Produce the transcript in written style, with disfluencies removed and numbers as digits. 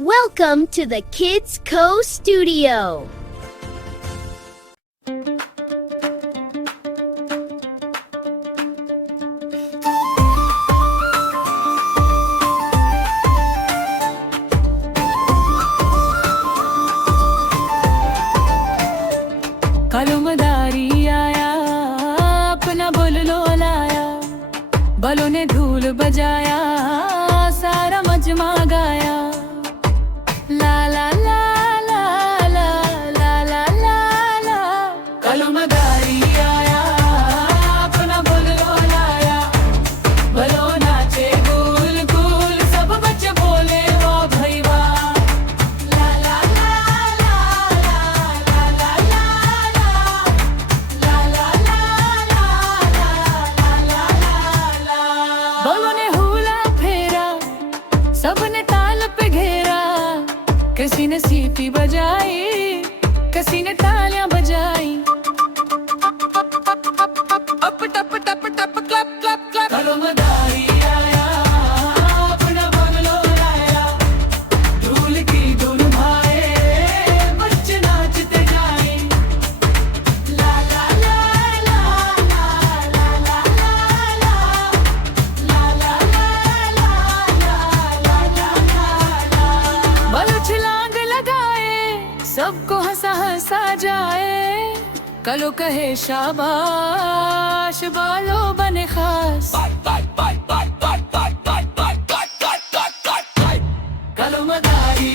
Welcome to the Kids Co Studio. कलमदारी आया अपना बुललो लाया, बलों ने धूल बजाया, सारा मजमा गाया। ला ला ला ला ला ला ला ला ला। कलमदारी आया अपना बुललो लाया, बलों नाचे गुल गुल, सब बच्चे बोले वाह भाई वाह। ला ला ला ला ला ला ला ला। बलों ने हुला फेरा, सबने ताल पे घेरा, किसी ने सीटी बजाई, किसी ने तालियां बजाई। अप टप टप टप क्लप क्लप क्लप। कलमदारी आया अपना बंगलो लाया, धूल की धुन भाए, बच्चे नाचते जाए। ला ला ला ला ला ला ला ला ला ला ला ला ला। बालों छलांग लगाए, सबको हंसा हंसा जाए। कलो कहे शाबाश, बालों बने खास। कलमदारी